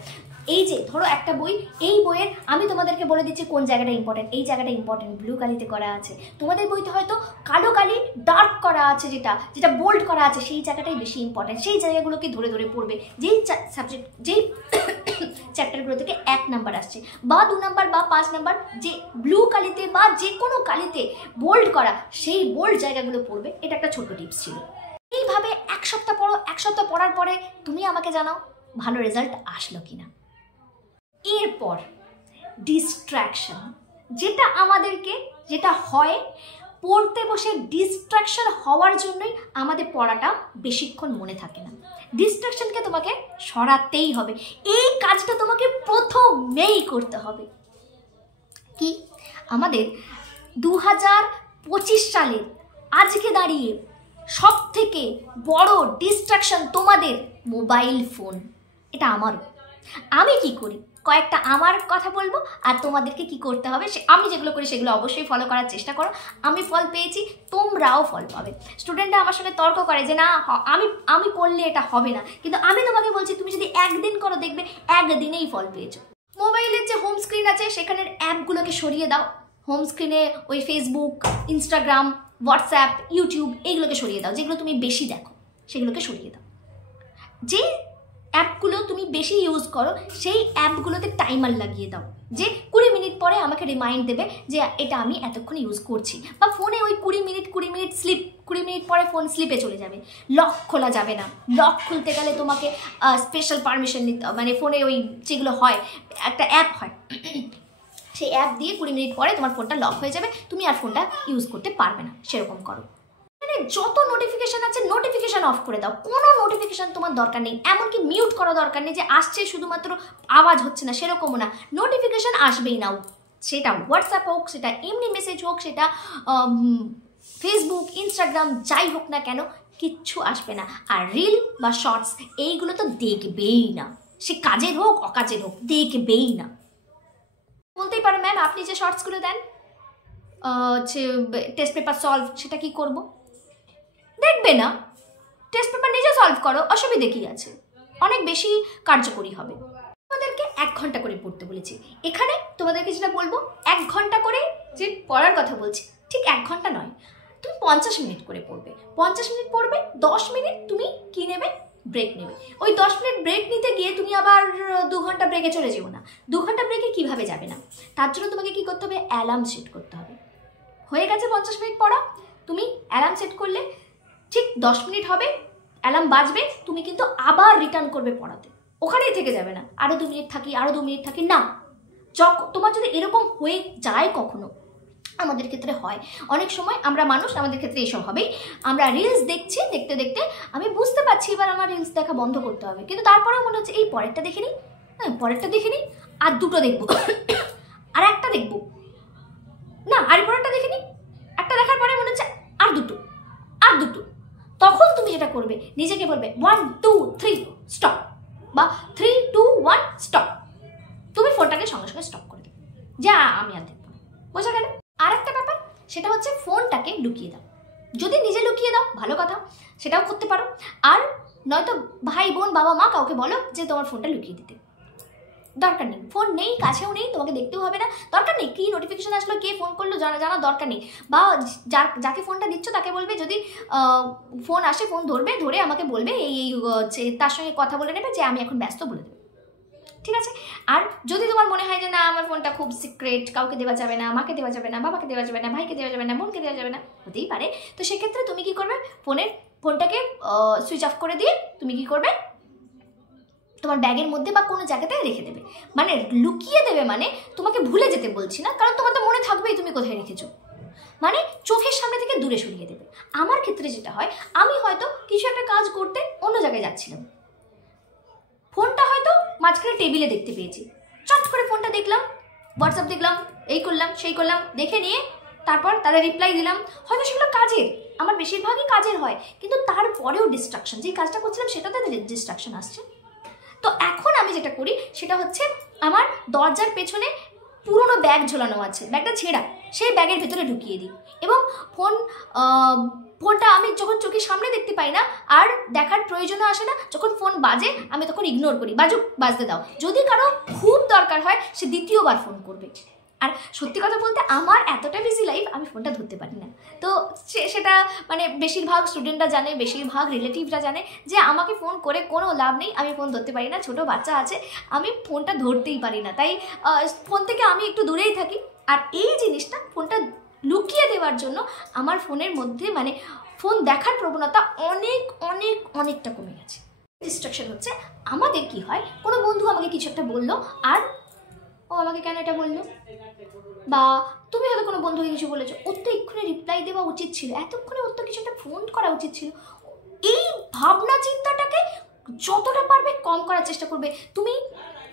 এই যে ধরো একটা বই, এই বইয়ের আমি তোমাদেরকে বলে দিচ্ছি কোন জায়গাটা ইম্পর্টেন্ট, এই জায়গাটা ইম্পর্টেন্ট ব্লু কালিতে করা আছে, তোমাদের বইতে হয়তো কালো কালি ডার্ক করা আছে, যেটা বোল্ড করা আছে, সেই জায়গাটাই বেশি ইম্পর্টেন্ট, সেই জায়গাগুলোকে ধরে ধরে পড়বে। যেই সাবজেক্ট, যেই চ্যাপ্টারগুলো থেকে 1 নাম্বার আসছে বা 2 নাম্বার বা 5 নাম্বার, যে ব্লু কালিতে বা যে কোনো কালিতে বোল্ড করা, সেই বোল্ড জায়গাগুলো পড়বে। এটা একটা ছোট্ট টিপস ছিল। এইভাবে 1 সপ্তাহ পড়ো, 1 সপ্তাহ পড়ার পরে তুমি আমাকে জানাও ভালো রেজাল্ট আসলো কিনা। এরপর ডিস্ট্র্যাকশন, যেটা হয় পড়তে বসে ডিস্ট্র্যাকশন হওয়ার জন্যই আমাদের পড়াটা বেশিক্ষণ মনে থাকে না। ডিস্ট্র্যাকশনকে তোমাকে সরাতেই হবে, এই কাজটা তোমাকে প্রথমেই করতে হবে। কি আমাদের 2025 সালে আজকে দাঁড়িয়ে সব থেকে বড় ডিস্ট্রাকশন তোমাদের মোবাইল ফোন। এটা আমারও। আমি কি করি কয়েকটা আমার কথা বলবো, আর তোমাদেরকে কি করতে হবে, আমি যেগুলো করি সেগুলো অবশ্যই ফলো করার চেষ্টা করো। আমি ফল পেয়েছি, তোমরাও ফল পাবে। স্টুডেন্টরা আমার সঙ্গে তর্ক করে যে না আমি করলে এটা হবে না, কিন্তু আমি তোমাকে বলছি তুমি যদি একদিন করো দেখবে একদিনেই ফল পেয়েছো। মোবাইলের যে হোম স্ক্রিন আছে সেখানের অ্যাপগুলোকে সরিয়ে দাও। হোম স্ক্রিনে ওই ফেসবুক, ইনস্টাগ্রাম, হোয়াটসঅ্যাপ, ইউটিউব এইগুলোকে সরিয়ে দাও, যেগুলো তুমি বেশি দেখো সেগুলোকে সরিয়ে দাও। যে অ্যাপগুলো তুমি বেশি ইউজ করো সেই অ্যাপগুলোতে টাইমার লাগিয়ে দাও, যে 20 মিনিট পরে আমাকে রিমাইন্ড দেবে যে এটা আমি এতক্ষণ ইউজ করছি। বা ফোনে ওই 20 মিনিট পরে ফোন স্লিপে চলে যাবে, লক খোলা যাবে না। লক খুলতে গেলে তোমাকে স্পেশাল পারমিশন নিতে, মানে ফোনে ওই যেগুলো হয় একটা অ্যাপ হয়, সেই অ্যাপ দিয়ে 20 মিনিট পরে তোমার ফোনটা লক হয়ে যাবে, তুমি আর ফোনটা ইউজ করতে পারবে না। সেরকম করো। মানে যত নোটিফিকেশান আছে নোটিফিকেশান অফ করে দাও, কোনো নোটিফিকেশান তোমার দরকার নেই, এমনকি মিউট করা দরকার নেই যে আসছে শুধুমাত্র আওয়াজ হচ্ছে না, সেরকমও না। নোটিফিকেশান আসবেই না, সেটা হোয়াটসঅ্যাপ হোক, সেটা এমনি মেসেজ হোক, সেটা ফেসবুক, ইনস্টাগ্রাম, যাই হোক না কেন, কিচ্ছু আসবে না। আর রিল বা শর্টস এইগুলো তো দেখবেই না, সে কাজের হোক অকাজের হোক, দেখবেই না। বলতেই পারো ম্যাম আপনি যে শর্টসগুলো দেন হচ্ছে টেস্ট পেপার সলভ, সেটা কি করব? দেখবে না, টেস্ট পেপার নিজে সলভ করো, অসুবিধে কী আছে, অনেক বেশি কার্যকরী হবে। তোমাদেরকে 1 ঘন্টা করে পড়তে বলেছি, এখানে তোমাদেরকে যেটা বলবো 1 ঘন্টা করে যে পড়ার কথা বলছি, ঠিক 1 ঘন্টা নয়, তুমি 50 মিনিট করে পড়বে। 50 মিনিট পড়বে, 10 মিনিট তুমি কি নেবে, ব্রেক নেবে। ওই 10 মিনিট ব্রেক নিতে গিয়ে তুমি আবার 2 ঘন্টা ব্রেকে চলে যেও না। 2 ঘন্টা ব্রেকে কীভাবে যাবে না, তার জন্য তোমাকে কী করতে হবে, অ্যালার্ম সেট করতে হবে। হয়ে গেছে 50 মিনিট পড়া, তুমি অ্যালার্ম সেট করলে ঠিক 10 মিনিট হবে, অ্যালার্ম বাজবে, তুমি কিন্তু আবার রিটার্ন করবে পড়াতে, ওখানেই থেকে যাবে না আরও 2 মিনিট থাকি, আরও 2 মিনিট থাকি না। তোমার যদি এরকম হয়ে যায় কখনো, আমাদের ক্ষেত্রে হয় অনেক সময়, আমরা মানুষ, আমাদের ক্ষেত্রে এসব হবেই। আমরা রিলস দেখছি, দেখতে দেখতে আমি বুঝতে পারছি এবার আমার রিলস দেখা বন্ধ করতে হবে, কিন্তু তারপরেও মনে হচ্ছে এই পরেরটা দেখে নিই, পরেরটা দেখে নিই, আর 2টো দেখবো, আর একটা দেখবো না, আর পরেরটা দেখে নিই, একটা দেখার পরে মনে হচ্ছে আর দুটো। তখন তুমি যেটা করবে, নিজেকে বলবে 1 2 3 স্টপ, বা 3 2 1 স্টপ। তুমি ফোনটাকে সঙ্গে সঙ্গে স্টপ করে দেবে, যা আমি আর দেখবো না। বোঝা গেল? আর একটা ব্যাপার, সেটা হচ্ছে ফোনটাকে লুকিয়ে দাও। যদি নিজে লুকিয়ে দাও ভালো কথা, সেটাও করতে পারো। আর নয়তো ভাই বোন, বাবা মা, কাউকে বলো যে তোমার ফোনটা লুকিয়ে দিতে। দরকার নেই, ফোন নেই, কাছেও নেই, তোমাকে দেখতেও হবে না, দরকার নেই। কী নোটিফিকেশান আসলো, কে ফোন করলো জানা দরকার নেই। বা যাকে ফোনটা দিচ্ছ তাকে বলবে, যদি ফোন আসে ফোন ধরে আমাকে বলবে, এই তার সঙ্গে কথা বলে নেবে যে আমি এখন ব্যস্ত, বলে দেবে। ঠিক আছে। আর যদি তোমার মনে হয় যে না আমার ফোনটা খুব সিক্রেট, কাউকে দেওয়া যাবে না, মাকে দেওয়া যাবে না, বাবাকে দেওয়া যাবে না, ভাইকে দেওয়া যাবে না, বোনকে দেওয়া যাবে না, হতেই পারে, তো সেক্ষেত্রে তুমি কি করবে, ফোনটাকে সুইচ অফ করে দিয়ে তুমি কি করবে, তোমার ব্যাগের মধ্যে বা কোনো জায়গাতে রেখে দেবে। মানে লুকিয়ে দেবে, মানে তোমাকে ভুলে যেতে বলছি না, কারণ তোমার তো মনে থাকবেই তুমি কোথায় রেখেছো, মানে চোখের সামনে থেকে দূরে সরিয়ে দেবে। আমার ক্ষেত্রে যেটা হয়, আমি হয়তো কিছু একটা কাজ করতে অন্য জায়গায় যাচ্ছিলাম, ফোনটা হয়তো মাঝখানে টেবিলে দেখতে পেয়েছি, চট করে ফোনটা দেখলাম, হোয়াটসঅ্যাপ দেখলাম, এই করলাম সেই করলাম, দেখে নিয়ে তারপর তারা রিপ্লাই দিলাম। হয়তো সেগুলো কাজের, আমার বেশিরভাগই কাজের হয়, কিন্তু তারপরেও ডিস্ট্রাকশন, যেই কাজটা করছিলাম সেটাতে ডিস্ট্রাকশন আসছে। তো এখন আমি যেটা করি সেটা হচ্ছে, আমার দরজার পেছনে পুরোনো ব্যাগ ঝোলানো আছে, ব্যাগটা ছেঁড়া, সেই ব্যাগের ভেতরে ঢুকিয়ে দিই, এবং ফোনটা আমি যখন চোখের সামনে দেখতে পাই না আর দেখার প্রয়োজনও আসে না, যখন ফোন বাজে আমি তখন ইগনোর করি, বাজতে দাও, যদি কারো খুব দরকার হয় সে দ্বিতীয়বার ফোন করবে। আর সত্যি কথা বলতে আমার এতটা বিজি লাইফ, আমি ফোনটা ধরতে পারি না। তো সেটা মানে বেশিরভাগ স্টুডেন্টরা জানে, বেশিরভাগ রিলেটিভরা জানে যে আমাকে ফোন করে কোনো লাভ নেই, আমি ফোন ধরতে পারি না, ছোটো বাচ্চা আছে, আমি ফোনটা ধরতেই পারি না, তাই ফোন থেকে আমি একটু দূরেই থাকি। আর এই জিনিসটা, ফোনটা লুকিয়ে দেওয়ার জন্য আমার ফোনের মধ্যে মানে ফোন দেখার প্রবণতা অনেকটা কমে গেছে। ডিস্ট্রাকশন হচ্ছে আমাদের কি হয়, কোনো বন্ধু আমাকে কিছু একটা বললো আর ও আমাকে কেন এটা বললো, বা তুমি হয়তো কোনো বন্ধুকে কিছু বলেছো, ওর তো এক্ষুনি রিপ্লাই দেওয়া উচিত ছিল, এতক্ষণে ওর তো কিছু একটা ফোন করা উচিত ছিল। এই ভাবনা চিন্তাটাকে যতটা পারবে কম করার চেষ্টা করবে। তুমি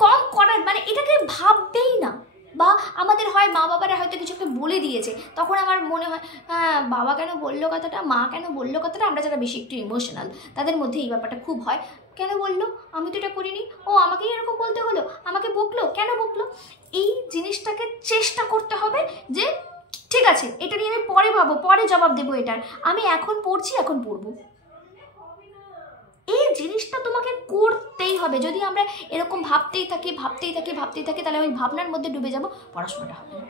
কম করার মানে এটাকে ভাববেই না। বা আমাদের হয় মা বাবারা হয়তো কিছু একটা বলে দিয়েছে, তখন আমার মনে হয় হ্যাঁ বাবা কেন বললো কথাটা, মা কেন বললো কথাটা, আমরা যারা বেশি একটু ইমোশনাল তাদের মধ্যে এই ব্যাপারটা খুব হয়, কেন বললো, আমি তো এটা করিনি, ও আমাকেই এরকম বলতে হলো, আমাকে বকলো, কেন বকলো। এই জিনিসটাকে চেষ্টা করতে হবে যে ঠিক আছে এটা নিয়ে আমি পরে ভাববো, পরে জবাব দেবো এটার, আমি এখন পড়ছি, এখন পড়বো। এই জিনিসটা তোমাকে করতেই হবে। যদি আমরা এরকম ভাবতেই থাকি তাহলে ওই ভাবনার মধ্যে ডুবে যাব, পড়াশোনাটা হবে না।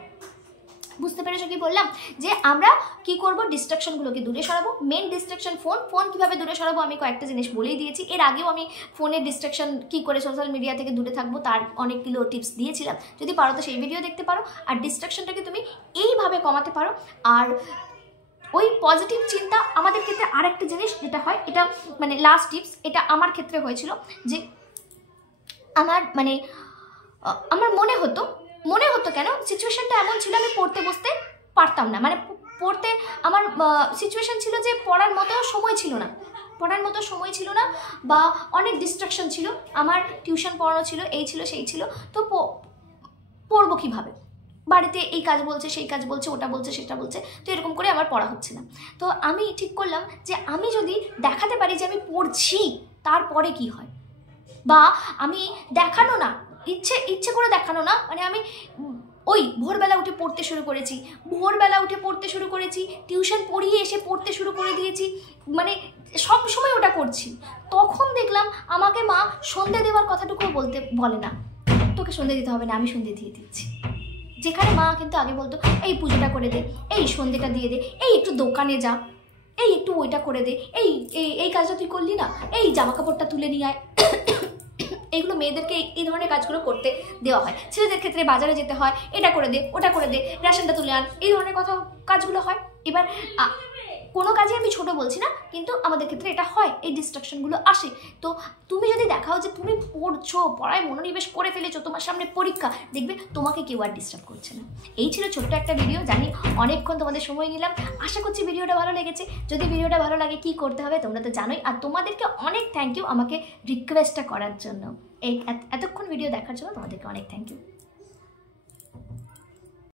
বুঝতে পেরেছো কি বললাম? যে আমরা কি করব, ডিস্ট্রাকশনগুলোকে দূরে সরাবো। মেন ডিস্ট্রাকশন ফোন কিভাবে দূরে সরাবো আমি কয়েকটা জিনিস বলেই দিয়েছি। এর আগেও আমি ফোনের ডিস্ট্রাকশন কি করে সোশ্যাল মিডিয়া থেকে দূরে থাকবো তার অনেকগুলো টিপস দিয়েছিলাম, যদি পারো তো সেই ভিডিও দেখতে পারো। আর ডিস্ট্রাকশনটাকে তুমি এইভাবে কমাতে পারো। আর ওই পজিটিভ চিন্তা আমাদের ক্ষেত্রে আরেকটা জিনিস যেটা হয়, এটা মানে লাস্ট টিপস, এটা আমার ক্ষেত্রে হয়েছিল যে আমার মনে হতো কেন সিচুয়েশনটা এমন ছিল, আমি পড়তে বসতে পারতাম না, মানে পড়তে আমার সিচুয়েশন ছিল যে পড়ার মতো সময় ছিল না বা অনেক ডিস্ট্রাকশন ছিল, আমার টিউশন পড়ানো ছিল, এই ছিল সেই ছিল, তো পড়বো কীভাবে, বাড়িতে এই কাজ বলছে সেই কাজ বলছে, ওটা বলছে সেটা বলছে, তো এরকম করে আমার পড়া হচ্ছে না। তো আমি ঠিক করলাম যে আমি যদি দেখাতে পারি যে আমি পড়ছি, তারপরে কি হয়, বা আমি দেখানো না, ইচ্ছে করে দেখানো না, মানে আমি ওই ভোরবেলা উঠে পড়তে শুরু করেছি, টিউশন পড়িয়ে এসে পড়তে শুরু করে দিয়েছি, মানে সব সময় ওটা করছি। তখন দেখলাম আমাকে মা সন্ধে দেওয়ার কথাটুকুও বলে না, তোকে সন্ধে দিতে হবে না, আমি সন্ধে দিয়ে দিচ্ছি। যেখানে মা কিন্তু আগে বলতো এই পুজোটা করে দে, এই সন্ধেটা দিয়ে দে, এই একটু দোকানে যা, এই একটু ওইটা করে দে, এই কাজটা তুই করলি না, এই জামা কাপড়টা তুলে নিয়ে আয়। এইগুলো মেয়েদেরকে এই ধরনের কাজগুলো করতে দেওয়া হয়। ছেলেদের ক্ষেত্রে বাজারে যেতে হয়, এটা করে দে, ওটা করে দে, রেশনটা তুলে আন, এই ধরনের কাজগুলো হয়। এবার কোনো কাজে আমি ছোট বলছি না, কিন্তু আমাদের ক্ষেত্রে এটা হয়, এই ডিস্ট্রাকশনগুলো আসে। তো তুমি যদি দেখাও যে তুমি পড়ছো, পড়ায় মনোনিবেশ করে ফেলেছো, তোমার সামনে পরীক্ষা, দেখবে তোমাকে কেউ আর ডিস্টার্ব করছে না। এই ছিল ছোট্ট একটা ভিডিও, জানি অনেকক্ষণ তোমাদের সময় নিলাম, আশা করছি ভিডিওটা ভালো লেগেছে। যদি ভিডিওটা ভালো লাগে কি করতে হবে তোমরা তো জানোই, আর তোমাদেরকে অনেক থ্যাংক ইউ আমাকে রিকোয়েস্টটা করার জন্য, এতক্ষণ ভিডিও দেখার জন্য তোমাদেরকে অনেক থ্যাংক ইউ।